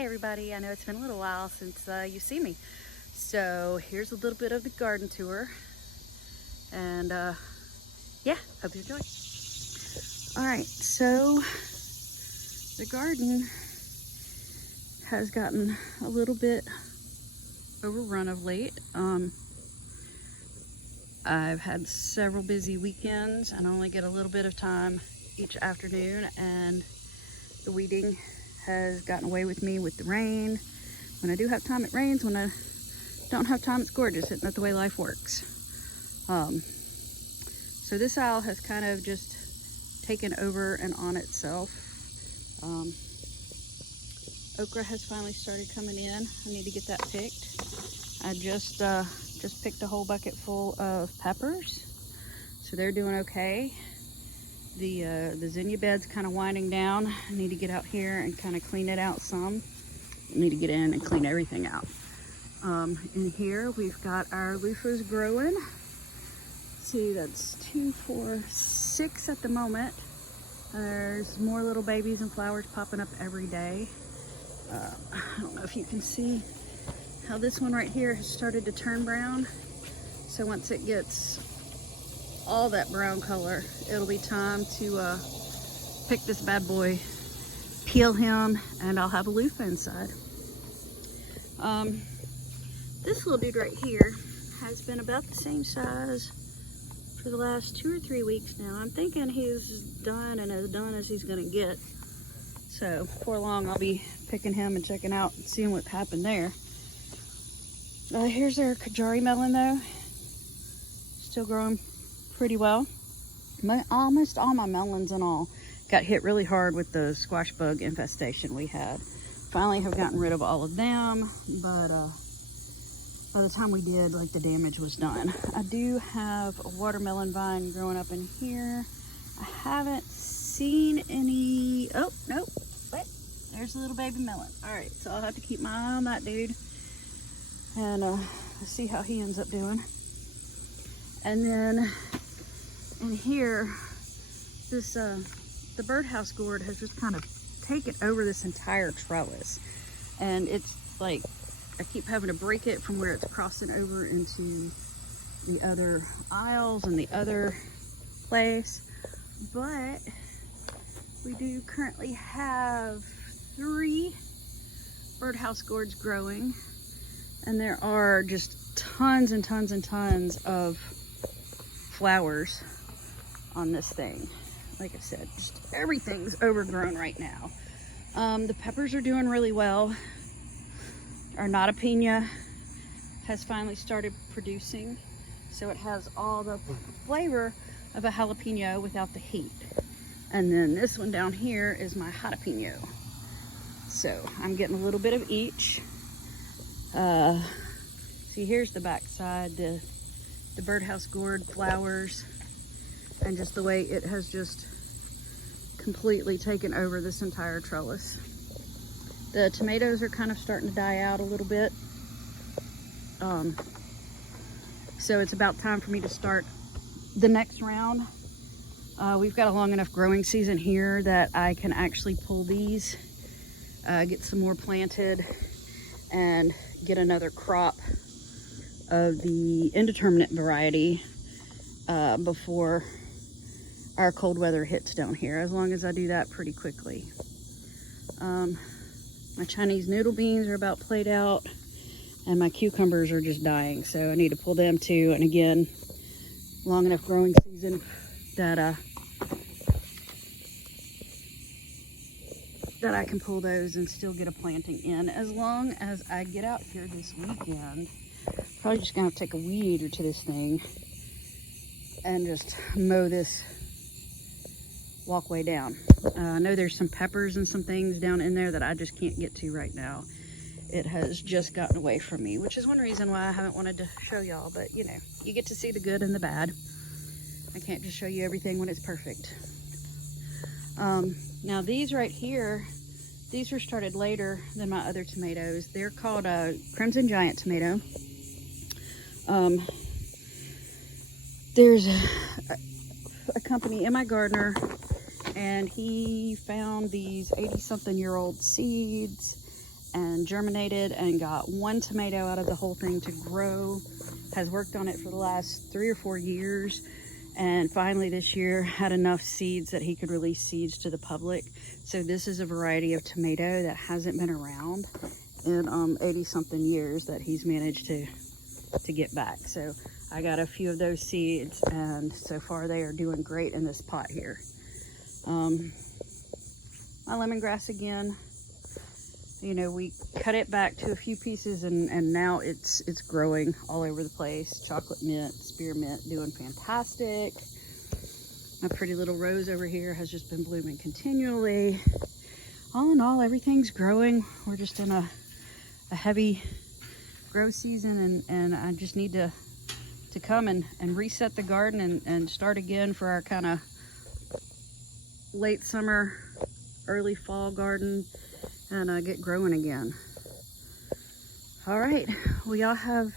Hey everybody, I know it's been a little while since you've seen me. So here's a little bit of the garden tour. And yeah, hope you enjoy. Alright, so the garden has gotten a little bit overrun of late. I've had several busy weekends and I only get a little bit of time each afternoon, and the weeding has gotten away with me with the rain. When I do have time, it rains. When I don't have time, it's gorgeous. Isn't that the way life works? So this aisle has kind of just taken over and on itself. Okra has finally started coming in. I need to get that picked. I just picked a whole bucket full of peppers, so they're doing okay. The zinnia bed's kind of winding down. I need to get out here and kind of clean it out some. I need to get in and clean everything out. In here we've got our loofahs growing. See, that's 2, 4, 6 at the moment. There's more little babies and flowers popping up every day. I don't know if you can see how this one right here has started to turn brown. So once it gets all that brown color, it'll be time to pick this bad boy, peel him, and I'll have a loofah inside. This little dude right here has been about the same size for the last 2 or 3 weeks now. I'm thinking he's done and as done as he's gonna get. So before long, I'll be picking him and checking out and seeing what happened there. Here's our Kajari melon though. Still growing pretty well. Almost all my melons and all got hit really hard with the squash bug infestation we had. Finally have gotten rid of all of them, but by the time we did, like, the damage was done. I do have a watermelon vine growing up in here. I haven't seen any. Oh, nope. Wait, there's a little baby melon. All right, so I'll have to keep my eye on that dude and see how he ends up doing. And then in here, this the birdhouse gourd has just kind of taken over this entire trellis, and it's like I keep having to break it from where it's crossing over into the other aisles and the other place. But we do currently have 3 birdhouse gourds growing, and there are just tons and tons and tons of flowers on this thing. Like I said, just everything's overgrown right now. The peppers are doing really well. Our jalapeno has finally started producing, so it has all the flavor of a jalapeno without the heat. And then this one down here is my jalapeno. So I'm getting a little bit of each. See, here's the back side, the birdhouse gourd flowers, and just the way it has just completely taken over this entire trellis. The tomatoes are kind of starting to die out a little bit. So it's about time for me to start the next round. We've got a long enough growing season here that I can actually pull these, get some more planted, and get another crop of the indeterminate variety before our cold weather hits down here, as long as I do that pretty quickly. My Chinese noodle beans are about played out, and my cucumbers are just dying, so I need to pull them too. And again, long enough growing season that I can pull those and still get a planting in. As long as I get out here this weekend, probably just gonna have to take a weed eater to this thing and just mow this walkway down. I know there's some peppers and some things down in there that I just can't get to right now. It has just gotten away from me, which is one reason why I haven't wanted to show y'all, but you know, you get to see the good and the bad. I can't just show you everything when it's perfect. Now these right here, these were started later than my other tomatoes. They're called a Crimson Giant tomato. There's a company in my gardener, and he found these 80-something-year-old seeds and germinated and got one tomato out of the whole thing to grow. Has worked on it for the last 3 or 4 years, and finally this year had enough seeds that he could release seeds to the public. So this is a variety of tomato that hasn't been around in 80 something years that he's managed to get back. So I got a few of those seeds, and so far they are doing great in this pot here. My lemongrass again, you know, we cut it back to a few pieces, and now it's growing all over the place. Chocolate mint, spearmint doing fantastic. My pretty little rose over here has just been blooming continually. All in all, everything's growing. We're just in a heavy grow season, and I just need to come and reset the garden and start again for our kind of late summer, early fall garden, and get growing again. All right, well, y'all have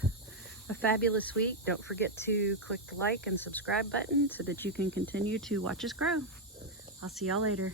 a fabulous week. Don't forget to click the like and subscribe button so that you can continue to watch us grow. I'll see y'all later.